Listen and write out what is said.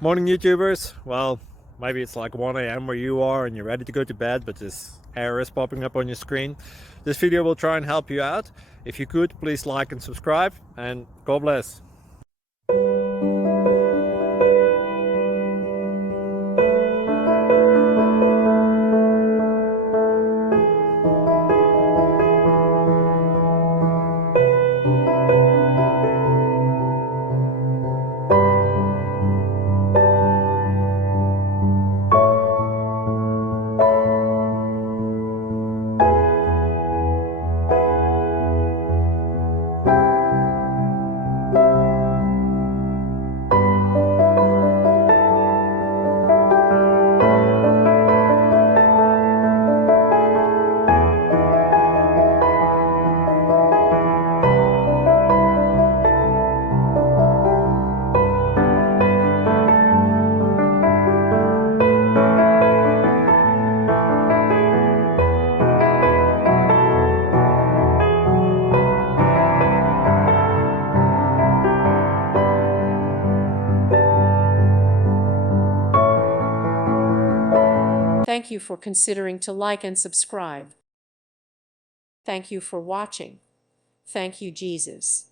Morning, YouTubers. Well, maybe it's like 1 a.m. where you are and you're ready to go to bed, but this error is popping up on your screen. This video will try and help you out. If you could, please like and subscribe, and God bless. Thank you for considering to like and subscribe. Thank you for watching. Thank you, Jesus.